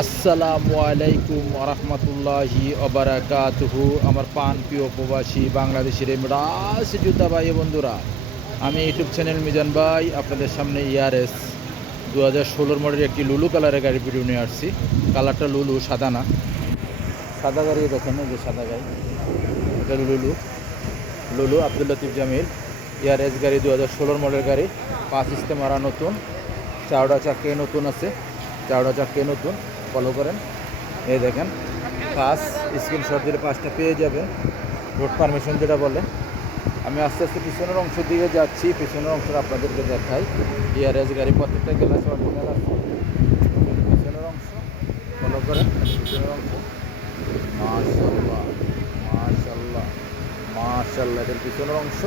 আসসালামু আলাইকুম রহমতুল্লাহি অবরাকাতুহু। আমার পান প্রিয় প্রবাসী বাংলাদেশের এমরাজ জুতা ভাই বন্ধুরা, আমি ইউটিউব চ্যানেল মিজান ভাই আপনাদের সামনে ইয়ারএস 2016 মডেলের একটি লুলু কালারের গাড়ি ভিডিও নিয়ে আসছি। কালারটা লুলু, সাদা না। সাদা গাড়ি দেখেন, এই যে সাদা গাড়ি, এটা লুলু। লুলু আব্দুল লতিফ জামিল ইয়ারএস গাড়ি 2016 মডেল গাড়ি। 5 ইস্তে মারা নতুন, চাওড়া চাক্কে নতুন আছে, চাওড়া চাক্কে নতুন। ফলো করেন, এই দেখেন পাস, স্ক্রিনশট দিলে পাসটা পেয়ে যাবেন। রোড পারমিশন যেটা বলে। আমি আস্তে আস্তে পিছনের অংশ দিয়ে যাচ্ছি, পিছনের অংশটা আপনাদেরকে দেখাই। ইয়ারএস গাড়ি প্রত্যেকটা গ্লাস অরিজিনাল আছে। পিছনের অংশ ফলো করেন, পিছনের অংশ মাশাআল্লাহ মাশাআল্লাহ মাশাআল্লাহ। এদের পিছনের অংশ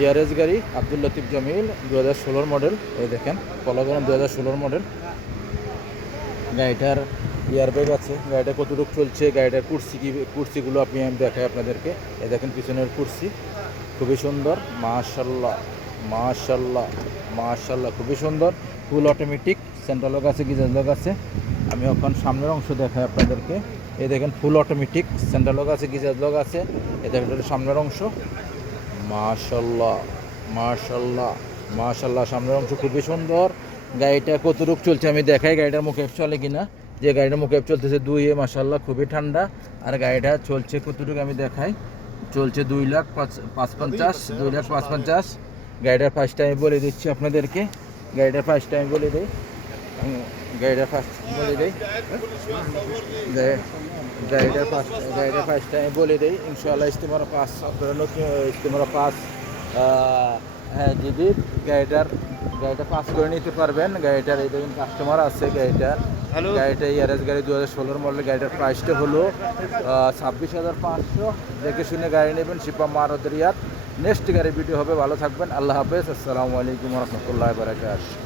ইয়ারএস গাড়ি আব্দুল লতিফ জামিল 2016 মডেল। এই দেখেন ফলো করেন, 2016 মডেল। গাড়িটার এয়ারব্যাগ আছে, গাড়িটা কতটুকু চলছে, গাড়িটার কুর্সিগুলো আমি দেখাই আপনাদেরকে। এই দেখেন পিছনের কুর্সি খুবই সুন্দর, মাশাআল্লাহ মাশাআল্লাহ মাশাআল্লাহ, খুবই সুন্দর। ফুল অটোমেটিক, সেন্ট্রাল লক আছে, গিজার লক আছে। আমি এখন সামনের অংশ দেখাই আপনাদেরকে। এই দেখেন ফুল অটোমেটিক, সেন্ট্রাল লক আছে, গিজার লক আছে। এই দেখেন সামনের অংশ মাশাআল্লাহ মাশাআল্লাহ মাশাআল্লাহ, সামনের অংশ খুবই সুন্দর। গাড়িটা কতটুকু চলছে আমি দেখাই, গাড়িটার মুখে চলে কিনা। যে গাড়িটার মুখে চলতেছে 2 মাশাআল্লাহ, খুবই ঠান্ডা। আর গাড়িটা চলছে কতটুকু আমি দেখাই, চলছে 2,55,000, 2,55,000। গাড়িটার ফার্স্ট টাইম বলে দিচ্ছি আপনাদেরকে, গাড়িটার ফার্স্ট টাইম বলে দিই, গাড়িটার ফার্স্ট বলে দিই, গাড়িটার ফার্স্ট টাইম বলে দিই। ইনশাআল্লাহ ইস্তেমারা পাস, আপনারা নতুন ইস্তেমারা পাস হ্যাঁ দিদি, গাড়িটা পাস করে নিতে পারবেন। গাড়িটার এই দেখুন কাস্টমার আছে। গাড়িটা ইয়ারএস গাড়ি 2016 মডেলের। গাড়িটার প্রাইসটা হলো 26,500। দেখে শুনে গাড়ি নেবেন, শিপা মারুতি রিয়াদ। নেক্সট গাড়ি ভিডিও হবে, ভালো থাকবেন, আল্লাহ হাফেজ, আসসালামু আলাইকুম রহমতুল্লাহ বারাকাতুহু।